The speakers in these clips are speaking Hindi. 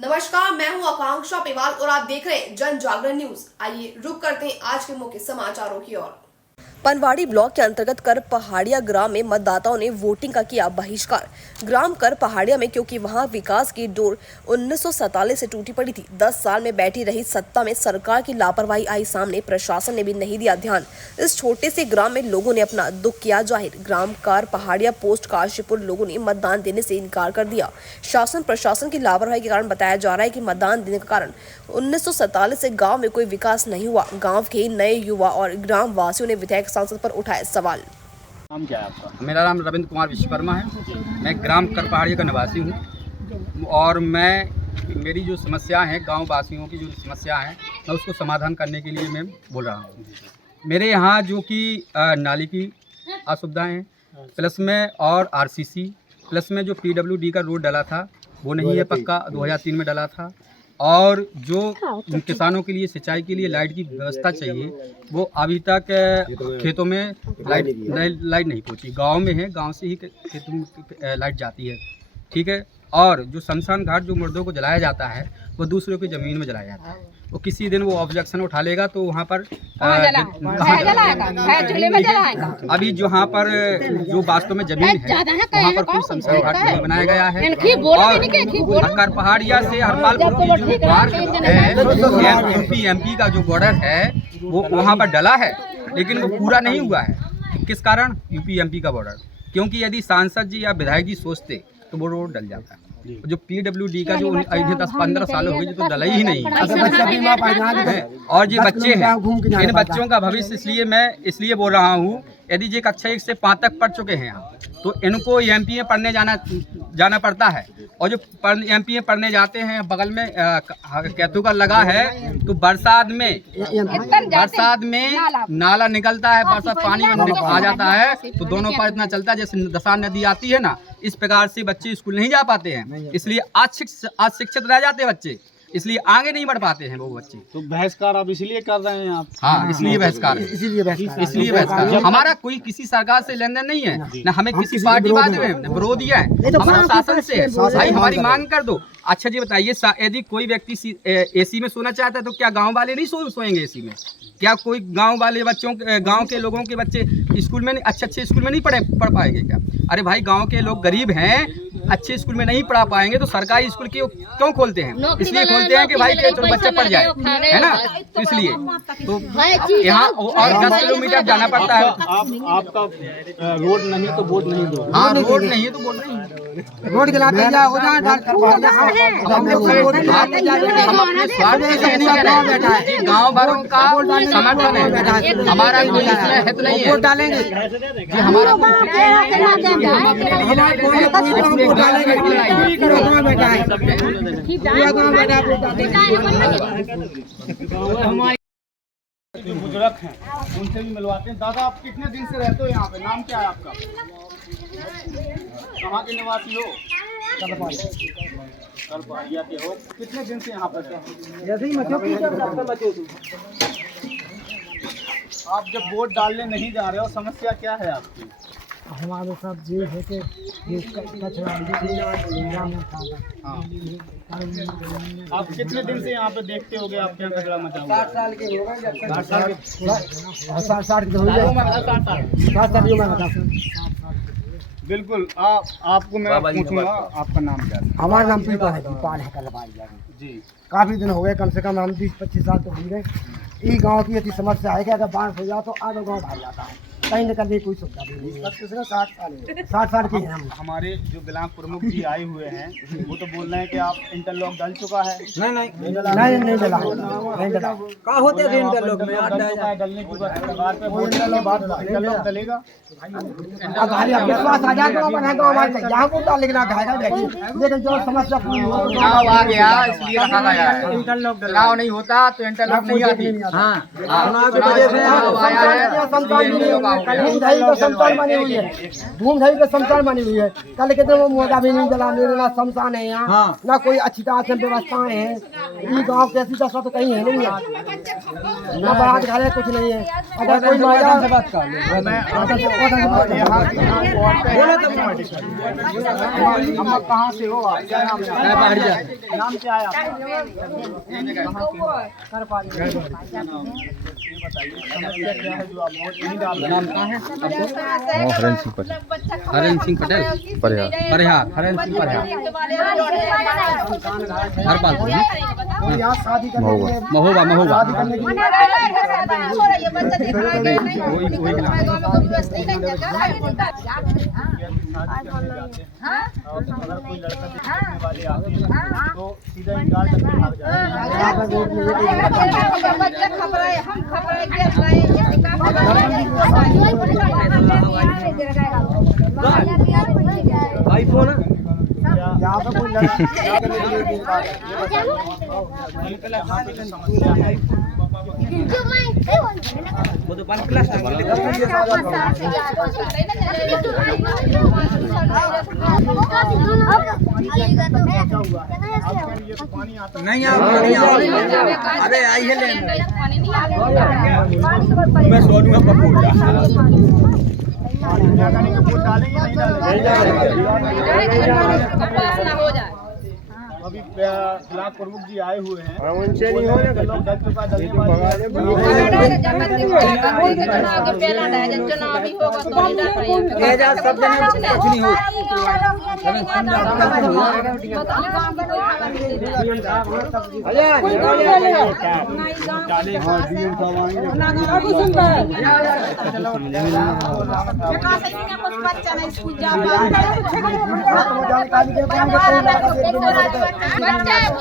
नमस्कार, मैं हूं आकांक्षा पेवाल और आप देख रहे हैं जन जागरण न्यूज। आइए रुक करते हैं आज के मुख्य समाचारों की ओर। पनवाड़ी ब्लॉक के अंतर्गत कर पहाड़िया ग्राम में मतदाताओं ने वोटिंग का किया बहिष्कार। ग्राम कर पहाड़िया में क्योंकि वहां विकास की डोर 1947 से टूटी पड़ी थी। 10 साल में बैठी रही सत्ता में सरकार की लापरवाही आई सामने, प्रशासन ने भी नहीं दिया ध्यान। इस छोटे से ग्राम में लोगों ने अपना दुख किया जाहिर। ग्राम कर पहाड़िया पोस्ट काशीपुर लोगों ने मतदान देने से इनकार कर दिया। शासन प्रशासन की लापरवाही के कारण बताया जा रहा है कि मतदान देने के कारण 1947 से गाँव में कोई विकास नहीं हुआ। गाँव के नए युवा और ग्राम वासियों ने विधायक सांसद पर उठाए सवाल। नाम क्या है आपका? मेरा नाम रविंद्र कुमार विश्वकर्मा है। मैं ग्राम कर पहाड़िया का निवासी हूँ और मेरी जो समस्या है, गांव वासियों की जो समस्या है, मैं उसको समाधान करने के लिए मैं बोल रहा हूँ। मेरे यहाँ जो कि नाली की असुविधाएँ हैं, प्लस में और आरसीसी, प्लस में जो पीडब्ल्यूडी का रोड डला था वो नहीं है पक्का, 2003 में डला था। और जो किसानों के लिए सिंचाई के लिए लाइट की व्यवस्था चाहिए वो अभी तक खेतों में लाइट नहीं पहुंची। गांव में है, गांव से ही खेतों में लाइट जाती है, ठीक है। और जो शमशान घाट जो मुर्दों को जलाया जाता है वो दूसरों की ज़मीन में जलाया जाता है। वो किसी दिन वो ऑब्जेक्शन उठा लेगा तो वहाँ पर अभी जहाँ पर जो वास्तव में जमीन है वहाँ पर कोई शमशान घाट नहीं बनाया गया है। और कर पहाड़िया से हरमालपुर की जो मार्ग है, यूपी एमपी का जो बॉर्डर है वो वहाँ पर डला है, लेकिन वो पूरा नहीं हुआ है। किस कारण? यूपी एमपी का बॉर्डर, क्योंकि यदि सांसद जी या विधायक जी सोचते तो वो रोड डल जाता है। जो पीडब्ल्यूडी का जो 10-15 साल हो गए जो तो डला ही नहीं है। और ये बच्चे हैं, इन बच्चों का भविष्य इसलिए बोल रहा हूँ, यदि ये कक्षा 1 से 5 तक पढ़ चुके हैं यहाँ तो इनको एमपी में पढ़ने जाना पड़ता है। और जो एमपी में पढ़ने जाते हैं, बगल में कैथू का लगा है तो बरसात में नाला निकलता है, बरसात पानी आ जाता है तो दोनों पर इतना चलता है जैसे दशा नदी आती है ना, इस प्रकार से बच्चे स्कूल नहीं जा पाते हैं। इसलिए अशिक्षित रह जाते हैं बच्चे, इसलिए आगे नहीं बढ़ पाते हैं वो बच्चे। तो बहिष्कार आप इसलिए कर रहे हैं आप? हाँ, इसलिए बहिष्कार, इसलिए बहिष्कार। हमारा कोई किसी सरकार से लेन देन नहीं है, न हमें किसी पार्टीवाद में विरोधी है, हमारा शासन से है। भाई हमारी मांग कर दो। अच्छा जी बताइए, यदि कोई व्यक्ति एसी में सोना चाहता है तो क्या गाँव वाले नहीं सोएंगे एसी में? क्या कोई गांव वाले गांव के लोगों के बच्चे स्कूल में अच्छे स्कूल में नहीं पढ़ पाएंगे क्या? अरे भाई, गांव के लोग गरीब हैं, अच्छे स्कूल में नहीं पढ़ा पाएंगे तो सरकारी स्कूल क्यों खोलते हैं? इसलिए खोलते हैं कि भाई चलो बच्चा पढ़ जाए, है ना। तो इसलिए तो यहाँ और 10 किलोमीटर जाना पड़ता है। आपका रोड नहीं तो वोट नहीं दो। हाँ, रोड नहीं है तो वोट नहीं। रोड हम अपने स्वार्थ के लिए नहीं कह रहे हैं, गाँव वालों का समर्थन है, हमारा कोई इसमें हित नहीं है। डालेंगे जी, हमारा जो बुजुर्ग हैं उनसे भी मिलवाते हैं। दादा, आप कितने दिन से रहते हो यहाँ पे? नाम क्या है आपका? कहाँ के निवासी हो? कर पहाड़िया के हो। कितने दिन से यहाँ पर? आप जब वोट डालने नहीं जा रहे हो, समस्या क्या है आपकी? हमारे साथ ये है कि आप कितने दिन से यहाँ पे देखते होगे आपके यहाँ कचरा मचा हुआ? 60 साल के हो गए। 60 बिल्कुल। आपको मैं पूछूंगा, आपका नाम क्या है? हमारा नाम पीपा है, दीपाल है कलवाड़िया जी। काफी दिन हो गए, कम से कम हम 20-25 साल तो हो गए। ये गांव की ऐसी समस्या है कि अगर बाढ़ हो जाए तो आधा गांव भाग जाता है, कहीं निकलने की कोई सुविधा नहीं है। 60 साल के हैं हम। हमारे जो ब्लॉक प्रमुख जी आए हुए हैं वो तो बोल रहे हैं कि आप इंटरलॉक डल चुका है। नहीं डला। कहाँ होते हैं इंटरलॉक में? डलने की सरकार पे वोट देने के बाद इंटरलॉक डलेगा। अब भाई अपने पास आ जाए तो अपन तो हमारे यहाँ को डाल लेकिन खाएगा, लेकिन जो समस्या पूरी हो तो चुनाव आ गया इसलिए रखा गया है। चुनाव नहीं होता तो इंटरलॉक नहीं आती। हाँ, चुनाव आया है, धूमधाई का शमशान बनी हुई है, धूमधाई का शमशान बनी हुई है। कल कितने वो मुर्दा भी नहीं जला, ना शमशान है यहाँ, ना कोई अच्छी तरह से व्यवस्थाएं हैं। ये गाँव की ऐसी दशा तो कहीं है नहीं, ना बारात घर है, कुछ नहीं है। अगर कोई कहाँ से हो आप? क्या नाम है? नाम क्या है आपका? नाम कहाँ है आपको? हरेंद्र सिंह पटेल परिहार, हरेंद्र सिंह परिहार हर बात यहाँ शादी करने के लिए महोबा शादी करने के लिए अगर कोई लड़का देखने वाले आते हैं तो सीधा निकाल करके भाग यहाँ पे कोई समस्या है। वो तो 1 क्लास नहीं अरे आई है मैं सो दूंगा क्या करेंगे? वोट डालेंगे नहीं डालेंगे? अभी ब्लॉक प्रमुख जी आए हुए हैं, उनसे नहीं होने का लोग दल चुका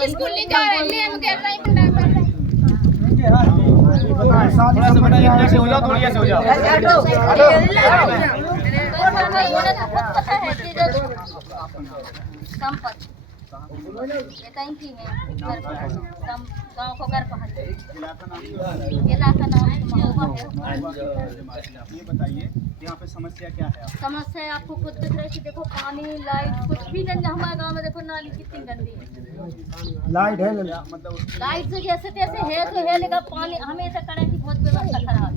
स्कूल नहीं जा रहे ले हम कह रहे हो जाओ, थोड़ी ऐसे हो जाओ। गाँव को घर पहुँचे इलाका नाम ये बताइए यहाँ पे समस्या क्या है? समस्या आपको खुद दिख रही है। देखो पानी लाइट कुछ भी नहीं हमारे गांव में। देखो नाली कितनी गंदी है, लाइट है मतलब लाइट से जैसे तैसे है तो है, लेकिन पानी हमें ऐसा करे की बहुत व्यवस्था खराब है।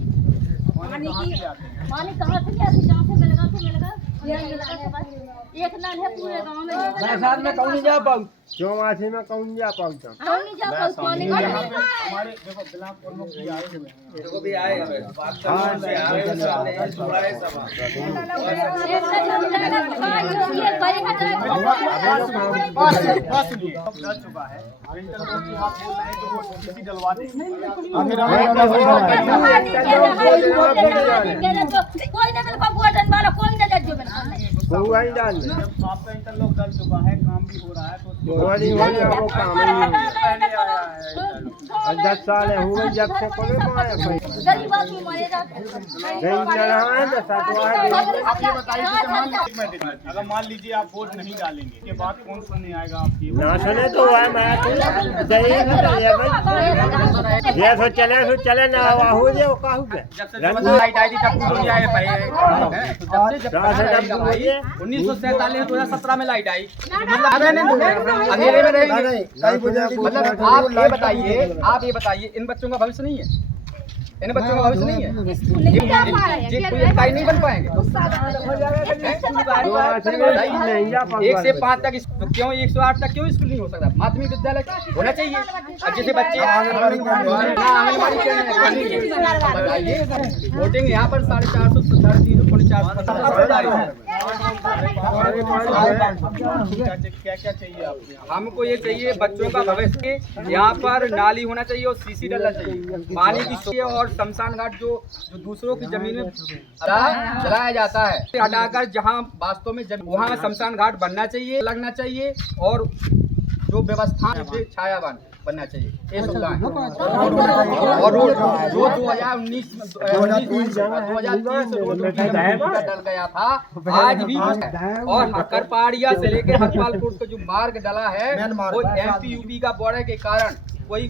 पानी कहाँ से जहाँ से मिलेगा तो मिलेगा, यही इलाका के पास एक नल है पूरे गाँव में। में कौन जा पाऊ, चौमासी में कौन जा पाऊ, कौन नहीं जा पाऊ पानी का। हमारे देखो ब्लॉक प्रमुख जी आए हुए हैं, वो भी आए डल चुका है। डलवा देंगे आपका इंटरलॉक डल चुका है, काम भी हो रहा है। तो 10 साल हुए जब से कोई गरीब आदमी मरे जाते आप ये बताइए कि अगर मान लीजिए आप वोट नहीं डालेंगे के बाद कौन सुनने आएगा आपकी? ना सुने तो चले ना हो जाओ काहू के लाइट आई थी तब दुनिया आए भाई जब से 1947 2017 में लाइट आई, मतलब अंधेरे में रहेंगे। मतलब आप ये बताइए इन बच्चों का भविष्य नहीं है, इन बच्चों का भविष्य नहीं है, ये कोई अधिकारी नहीं बन पाएंगे। 1 से 5 तक तो क्यों 108 तक क्यों स्कूल नहीं हो सकता? माध्यमिक विद्यालय होना चाहिए। अब जैसे बच्चे वोटिंग यहाँ पर 450 क्या चाहिए आपको? हमको ये चाहिए बच्चों का भविष्य, यहाँ पर नाली होना चाहिए और सीसी डलना चाहिए, पानी की और शमशान घाट जो दूसरों की जमीन में जलाया जाता है हटाकर जहाँ वास्तव में वहाँ शमशान घाट बनना चाहिए, लगना चाहिए, और जो व्यवस्था छायावान बनना चाहिए, ये सुविधाएं। और रोड जो 2019 डल गया था आज भी, और करपाड़िया से लेकर हकपालपुर का जो मार्ग डला है वो MP UP का बॉर्डर के कारण कोई